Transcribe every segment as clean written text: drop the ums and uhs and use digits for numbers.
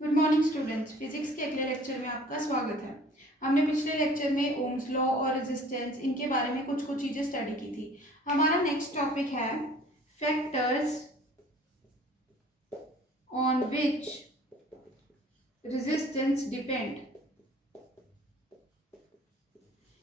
Good morning students. Physics के अगले lecture में आपका स्वागत है। हमने पिछले लेक्चर में ओम्स लॉ और रेजिस्टेंस इनके बारे में कुछ चीज़ें स्टडी की थी। हमारा नेक्स्ट टॉपिक है factors on which resistance depend.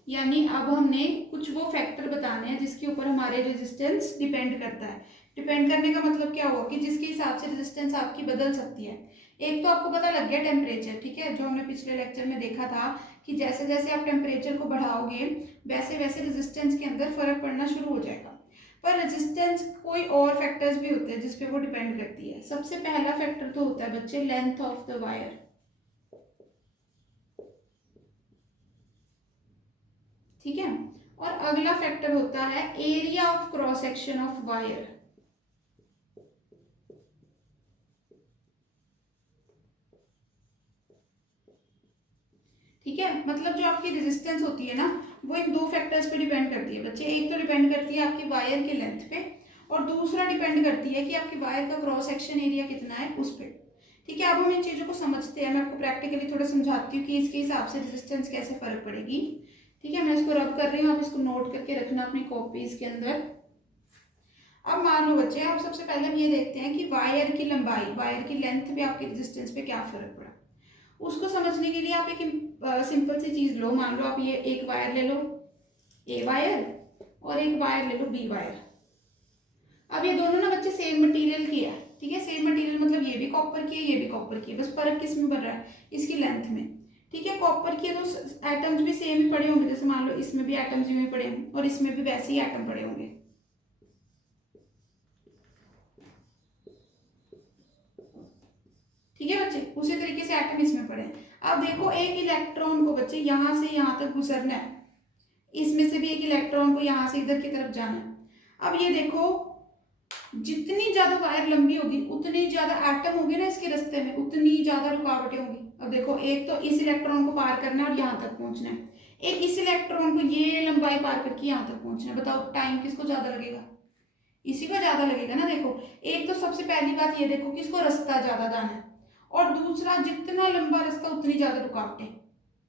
यानी अब हमने कुछ वो फैक्टर बताने हैं जिसके ऊपर हमारे रेजिस्टेंस डिपेंड करता है। डिपेंड करने का मतलब क्या हुआ कि जिसके हिसाब से रेजिस्टेंस आपकी बदल सकती है। एक तो आपको पता लग गया टेम्परेचर, ठीक है, जो हमने पिछले लेक्चर में देखा था कि जैसे जैसे आप टेम्परेचर को बढ़ाओगे वैसे वैसे रेजिस्टेंस के अंदर फर्क पड़ना शुरू हो जाएगा। पर रेजिस्टेंस कोई और फैक्टर्स भी होते हैं जिस पे वो डिपेंड करती है। सबसे पहला फैक्टर तो होता है बच्चे लेंथ ऑफ द वायर, ठीक है। और अगला फैक्टर होता है area of cross section of wire. ठीक है, मतलब जो आपकी रेजिस्टेंस होती है ना वो इन दो फैक्टर्स पे डिपेंड करती है बच्चे। एक तो डिपेंड करती है आपकी वायर की लेंथ पे और दूसरा डिपेंड करती है कि आपकी वायर का क्रॉस सेक्शन एरिया कितना है उस पर। ठीक है, अब हम इन चीज़ों को समझते हैं। मैं आपको प्रैक्टिकली थोड़ा समझाती हूँ कि इसके हिसाब से रेजिस्टेंस कैसे फर्क पड़ेगी। ठीक है, मैं इसको रब कर रही हूँ, आप इसको नोट करके रखना अपनी कॉपीज के अंदर। अब मान लो बच्चे, अब सबसे पहले हम ये देखते हैं कि वायर की लंबाई, वायर की लेंथ पे आपके रेजिस्टेंस पे क्या फर्क पड़ा। उसको समझने के लिए आप एक सिंपल सी चीज लो। मान लो आप ये एक वायर ले लो, ए वायर, और एक वायर ले लो बी वायर। अब ये दोनों ना बच्चे सेम मटेरियल की है, ठीक है। सेम मटेरियल मतलब ये भी कॉपर की है, ये भी कॉपर की है, बस फर्क किस में बन रहा है, इसकी लेंथ में। ठीक है, कॉपर की है तो एटम्स भी सेम ही पड़े होंगे। जैसे मान लो इसमें भी एटम्स यूं ही पड़े हैं और इसमें भी वैसे ही एटम पड़े होंगे। ठीक है बच्चे, उसी तरीके से एटम इसमें पड़े हैं। अब देखो एक इलेक्ट्रॉन को बच्चे यहां से यहां तक गुजरना है, इसमें से भी एक इलेक्ट्रॉन को यहां से इधर की तरफ जाना है। अब ये देखो जितनी ज्यादा वायर लंबी होगी उतनी ज्यादा एटम होंगे ना इसके रास्ते में, उतनी ज्यादा रुकावटें होंगी। अब देखो एक तो इस इलेक्ट्रॉन को पार करना है और यहां तक पहुंचना है, एक इस इलेक्ट्रॉन को ये लंबाई पार करके यहां तक पहुंचना है। बताओ टाइम किसको ज्यादा लगेगा, इसी को ज्यादा लगेगा ना। देखो एक तो सबसे पहली बात ये देखो कि इसको रास्ता ज्यादा जाना है, और दूसरा जितना लंबा रास्ता उतनी ज्यादा रुकावटें।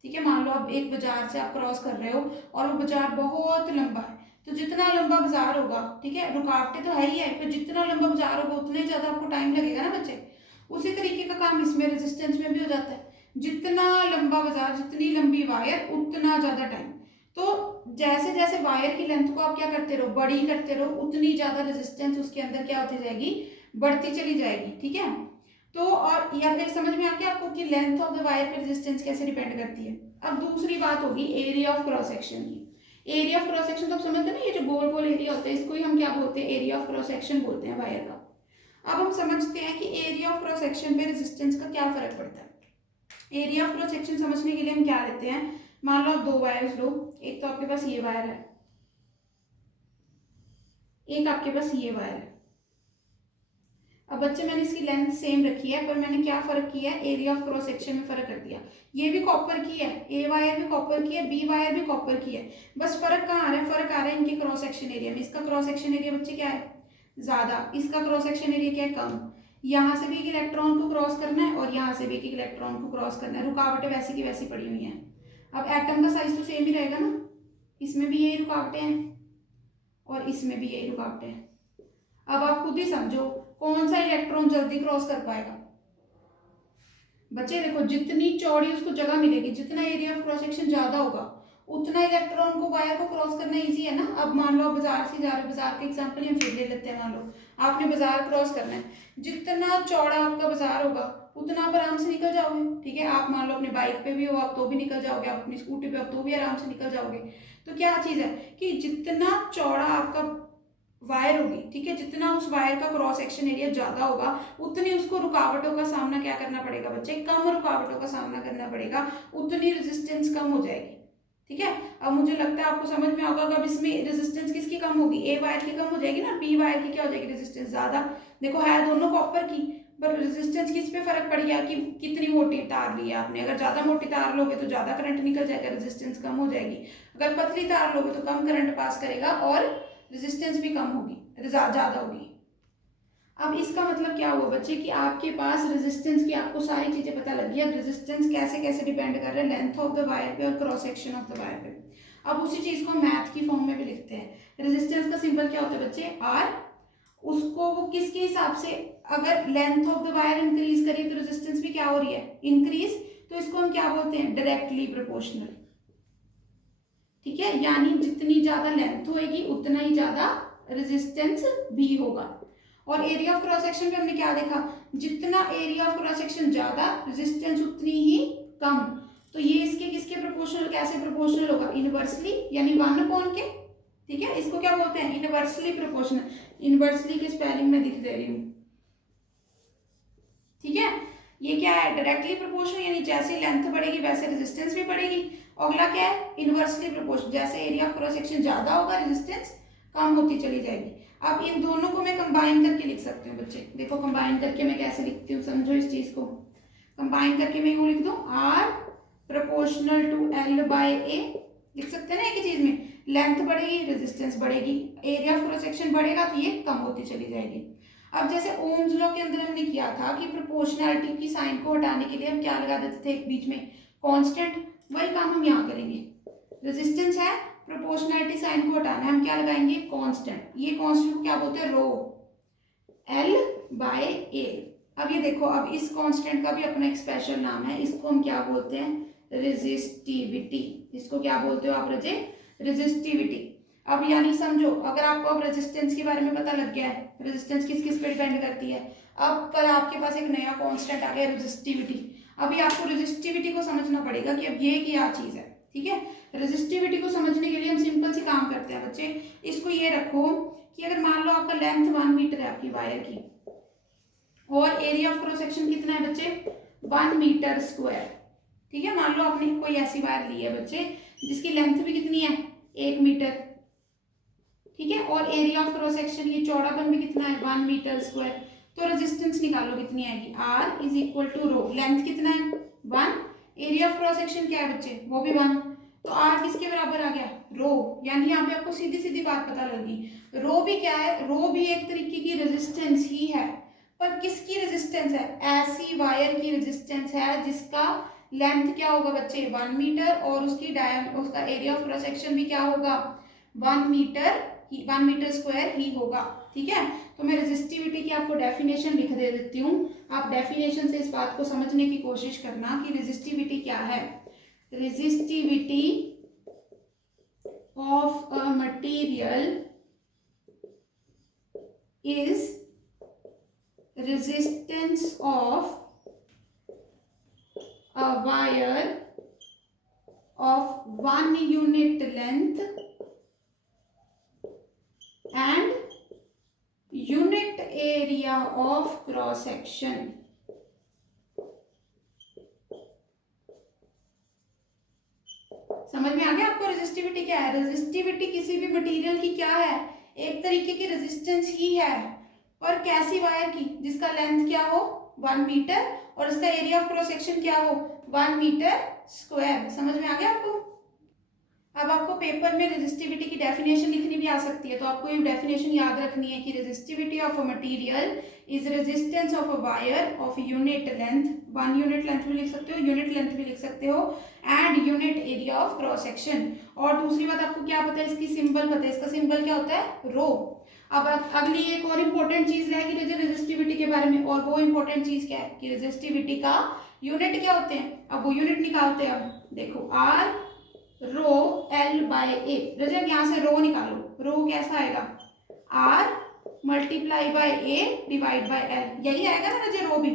ठीक है, मान लो आप एक बाजार से आप क्रॉस कर रहे हो और वो बाजार बहुत लंबा है, तो जितना लंबा बाजार होगा, ठीक है, रुकावटें तो है ही है, पर जितना लंबा बाजार होगा उतना ही ज्यादा आपको टाइम लगेगा ना बच्चे। उसी तरीके का काम इसमें रेजिस्टेंस में भी हो जाता है। जितना लंबा बाजार, जितनी लंबी वायर, उतना ज्यादा टाइम। तो जैसे जैसे वायर की लेंथ को आप क्या करते रहो, बड़ी करते रहो, उतनी ज्यादा रेजिस्टेंस उसके अंदर क्या होती जाएगी, बढ़ती चली जाएगी। ठीक है, तो और या फिर समझ में आ गया आपको कि लेंथ ऑफ द वायर पे रेजिस्टेंस कैसे डिपेंड करती है। अब दूसरी बात होगी एरिया ऑफ क्रॉस सेक्शन की। एरिया ऑफ क्रॉस सेक्शन तो आप समझते हैं ना, ये जो गोल गोल एरिया होता है इसको ही हम क्या बोलते हैं, एरिया ऑफ क्रॉस सेक्शन बोलते हैं वायर का। अब हम समझते हैं कि एरिया ऑफ क्रॉस सेक्शन पे रेजिस्टेंस का क्या फर्क पड़ता है। एरिया ऑफ क्रॉस सेक्शन समझने के लिए हम क्या लेते हैं, मान लो आप दो वायर्स लो, एक तो आपके पास ये वायर है, एक आपके पास ये वायर है। अब बच्चे मैंने इसकी लेंथ सेम रखी है, पर मैंने क्या फर्क किया है, एरिया ऑफ क्रॉस सेक्शन में फर्क कर दिया। ये भी कॉपर की है, ए वायर भी कॉपर की है, बी वायर भी कॉपर की है, बस फर्क कहाँ आ रहा है, फर्क आ रहा है इनके क्रॉस सेक्शन एरिया में। इसका क्रॉस सेक्शन एरिया बच्चे क्या है, ज्यादा, इसका क्रॉस सेक्शन एरिया क्या है, कम। यहाँ से भी एक इलेक्ट्रॉन को क्रॉस करना है और यहाँ से भी एक इलेक्ट्रॉन को क्रॉस करना है। रुकावटें वैसी की वैसी पड़ी हुई हैं। अब एटम का साइज तो सेम ही रहेगा ना, इसमें भी यही रुकावटें हैं और इसमें भी यही रुकावटें हैं। अब आप खुद ही समझो कौन सा इलेक्ट्रॉन जल्दी क्रॉस कर पाएगा। बच्चे देखो जितनी चौड़ी उसको जगह मिलेगी, जितना एरिया ऑफ क्रॉस सेक्शन ज्यादा होगा, उतना इलेक्ट्रॉन को वायर को क्रॉस करना इजी है ना। अब मान लो आप बाजार से जा रहे हो, बाजार का एग्जांपल हम फिर ले लेते हैं। मान लो आपने बाजार क्रॉस करना है, जितना चौड़ा आपका बाजार होगा उतना आप आराम से निकल जाओगे। ठीक है, आप मान लो अपनी बाइक पे भी हो आप तो भी निकल जाओगे, आप अपनी स्कूटी पे हो तो भी आराम से निकल जाओगे। तो क्या चीज है कि जितना चौड़ा आपका वायर होगी, ठीक है, जितना उस वायर का क्रॉस सेक्शन एरिया ज्यादा होगा उतनी उसको रुकावटों का सामना क्या करना पड़ेगा बच्चे, कम रुकावटों का सामना करना पड़ेगा, उतनी रेजिस्टेंस कम हो जाएगी। ठीक है, अब मुझे लगता है आपको समझ में होगा अब इसमें रेजिस्टेंस किसकी कम होगी, ए वायर की कम हो जाएगी ना, बी वायर की क्या हो जाएगी रेजिस्टेंस ज्यादा। देखो है दोनों कॉपर की, पर रेजिस्टेंस किस पे फर्क पड़ गया कि कितनी मोटी तार ली है आपने। अगर ज्यादा मोटी तार लोगे तो ज्यादा करंट निकल जाएगा, रेजिस्टेंस कम हो जाएगी। अगर पतली तार लोगे तो कम करंट पास करेगा और रेजिस्टेंस भी कम होगी, ज्यादा होगी। अब इसका मतलब क्या हुआ बच्चे कि आपके पास रेजिस्टेंस की आपको सारी चीजें पता लग गई। अब रेजिस्टेंस कैसे कैसे डिपेंड कर रहा है लेंथ ऑफ द वायर पे और cross section of the wire पे। अब उसी चीज को मैथ की फॉर्म में भी लिखते हैं। रेजिस्टेंस का सिंबल क्या होता है बच्चे, आर। उसको वो किसके हिसाब से, अगर length of the wire increase करिए तो रेजिस्टेंस भी क्या हो रही है, इंक्रीज। तो इसको हम क्या बोलते हैं, डायरेक्टली प्रोपोर्शनल। ठीक है, यानी जितनी ज्यादा लेंथ होगी उतना ही ज्यादा रेजिस्टेंस भी होगा। और एरिया ऑफ क्रॉस सेक्शन पे हमने क्या देखा, जितना एरिया ऑफ क्रॉस सेक्शन ज्यादा रेजिस्टेंस उतनी ही कम। तो ये इसके किसके प्रोपोर्शनल, कैसे प्रोपोर्शनल होगा, इनवर्सली, यानी 1 के। ठीक है, इसको क्या बोलते हैं, इनवर्सली प्रोपोर्शनल। इनवर्सली की स्पेलिंग में दिख दे रही हूँ। ठीक है, ये क्या है, डायरेक्टली प्रोपोर्शनल, यानी जैसे लेंथ बढ़ेगी वैसे रेजिस्टेंस भी बढ़ेगी। अगला क्या है, इनवर्सली प्रोपोर्शनल, जैसे एरिया ऑफ क्रॉस सेक्शन ज्यादा होगा रेजिस्टेंस कम होती चली जाएगी। अब इन दोनों को मैं कंबाइन करके लिख सकती हूँ बच्चे। देखो कंबाइन करके मैं कैसे लिखती हूँ, समझो इस चीज को। कंबाइन करके मैं यूँ लिख दूँ, R proportional to L by A. लिख सकते हैं ना एक ही चीज में, लेंथ बढ़ेगी रेजिस्टेंस बढ़ेगी, एरिया ऑफ क्रॉस सेक्शन बढ़ेगा तो ये कम होती चली जाएगी। अब जैसे ओम्स लॉ के अंदर हमने किया था कि प्रोपोर्शनैलिटी की साइन को हटाने के लिए हम क्या लगा देते थे, एक बीच में कांस्टेंट। वही काम हम यहाँ करेंगे। रेजिस्टेंस है, प्रोपोर्शनैलिटी साइन को हटाना है, हम क्या लगाएंगे, कांस्टेंट। ये कांस्टेंट को क्या बोलते हैं, रो, एल बाय ए। अब ये देखो, अब इस कांस्टेंट का भी अपना एक स्पेशल नाम है, इसको हम क्या बोलते हैं, रेजिस्टिविटी। इसको क्या बोलते हो आप रजे, रेजिस्टिविटी। अब यानी समझो, अगर आपको अब रेजिस्टेंस के बारे में पता लग गया है, रेजिस्टेंस किस किस पे डिपेंड करती है। अब कल आपके पास एक नया कांस्टेंट आ गया, रेजिस्टिविटी। अभी आपको रेजिस्टिविटी को समझना पड़ेगा कि अब ये क्या चीज है। ठीक है, रेजिस्टिविटी को समझने के लिए हम सिंपल सी काम करते हैं बच्चे। इसको ये रखो कि अगर मान लो आपका लेंथ 1 मीटर है आपकी वायर की, और एरिया ऑफ क्रॉस सेक्शन कितना है बच्चे, 1 मीटर स्क्वायर। ठीक है, मान लो आपने कोई ऐसी वायर ली है बच्चे जिसकी लेंथ भी कितनी है, 1 मीटर। ठीक है, और एरिया ऑफ क्रॉस सेक्शन, ये चौड़ापन भी कितना है, 1 मीटर स्क्वायर। तो रेजिस्टेंस निकालो कितनी आएगी, R is equal to rho. Length कितना है, 1, एरिया ऑफ क्रॉस सेक्शन क्या है बच्चे, वो भी 1। तो आर किसके बराबर आ गया, रो। यानी यहाँ पे आपको सीधी सीधी बात पता लगी, रो भी क्या है, रो भी एक तरीके की रेजिस्टेंस ही है। पर किसकी रेजिस्टेंस है, ऐसी वायर की रेजिस्टेंस है जिसका लेंथ क्या होगा बच्चे, 1 मीटर, और उसका एरिया ऑफ क्रॉस सेक्शन भी क्या होगा, 1 मीटर स्क्वायर ही होगा। ठीक है, तो मैं रेजिस्टिविटी की आपको डेफिनेशन लिख दे देती हूँ। आप डेफिनेशन से इस बात को समझने की कोशिश करना कि रेजिस्टिविटी क्या है। Resistivity of a material is resistance of a wire of 1 unit length and unit area of cross section। समझ में आ गया आपको रेजिस्टिविटी क्या है। रेजिस्टिविटी किसी भी मटेरियल की क्या है, एक तरीके की रेजिस्टेंस ही है। और कैसी वायर की, जिसका लेंथ क्या हो, 1 मीटर, और इसका एरिया ऑफ क्रॉस सेक्शन क्या हो, 1 मीटर स्क्वायर। समझ में आ गया आपको। अब आपको पेपर में रेजिस्टिविटी की डेफिनेशन लिखनी भी आ सकती है, तो आपको ये डेफिनेशन याद रखनी है कि resistivity of a material is resistance of a wire of unit length, 1 unit length भी लिख सकते हो, यूनिट लेंथ भी लिख सकते हो, and unit area of cross section. और दूसरी बात आपको क्या पता है, इसकी सिंबल पता है, इसका सिंबल क्या होता है, रो। अब अगली एक और इम्पोर्टेंट चीज रहेगी रेजिस्टिविटी के बारे में, और वो इम्पोर्टेंट चीज क्या है कि रेजिस्टिविटी का यूनिट क्या होते हैं। अब वो यूनिट निकालते हैं, अब देखो, R rho L by A. रजब यहाँ से रो निकालो, रो कैसा आएगा, R multiply by A divide by L, यही आएगा ना रजब, रो भी।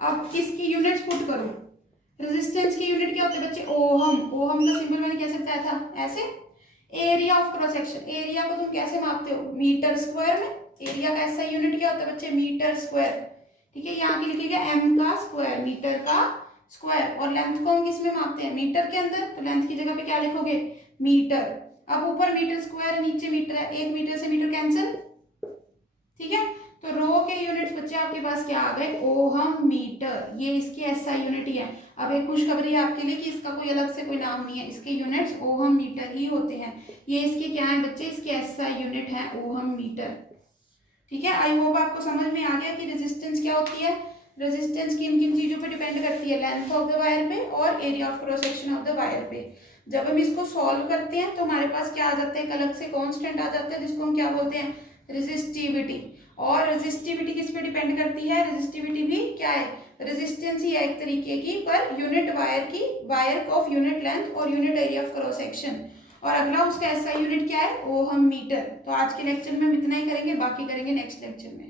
अब इसकी यूनिट्स पुट करो। रेजिस्टेंस की यूनिट क्या होती है बच्चे, ओहम। ओहम का सिंबल मैंने कैसे बताया था, ऐसे। Area of cross section, area को तुम कैसे मापते हो, मीटर स्क्वायर में। एरिया का ऐसा यूनिट क्या होता है बच्चे, मीटर स्क्वायर। ठीक है, यहाँ की लिखिएगा एम का स्क्वायर, मीटर का स्क्वायर। और लेंथ को हम किस में मापते हैं, मीटर के अंदर, तो लेंथ की जगह पे क्या लिखोगे, मीटर। अब ऊपर मीटर स्क्वायर, नीचे मीटर है, एक मीटर से मीटर कैंसिल। ठीक है, तो रो के यूनिट्स बच्चे आपके पास क्या आ गए, ओहम मीटर। ये इसकी एसआई यूनिट ही है। अब एक खुशखबरी है आपके लिए कि इसका कोई अलग से कोई नाम नहीं है, इसके यूनिट्स ओहम मीटर ही होते हैं। ये इसके क्या है बच्चे, इसके एसआई यूनिट है ओहम मीटर। ठीक है, आई होप आपको समझ में आ गया कि रेजिस्टेंस क्या होती है। रेजिस्टेंस किन किन चीज़ों पे डिपेंड करती है, लेंथ ऑफ द वायर पे और area of cross section of the wire पे। जब हम इसको सॉल्व करते हैं तो हमारे पास क्या आ जाता है, एक अलग से कांस्टेंट आ जाता है जिसको हम क्या बोलते हैं, रेजिस्टिविटी। और रेजिस्टिविटी किस पे डिपेंड करती है, रेजिस्टिविटी भी क्या है, रेजिस्टेंस ही है एक तरीके की, पर यूनिट वायर की, वायर ऑफ यूनिट लेंथ और unit area of cross section. और अगला उसका ऐसा यूनिट क्या है, ओहम मीटर। तो आज के लेक्चर में हम इतना ही करेंगे, बाकी करेंगे नेक्स्ट लेक्चर में।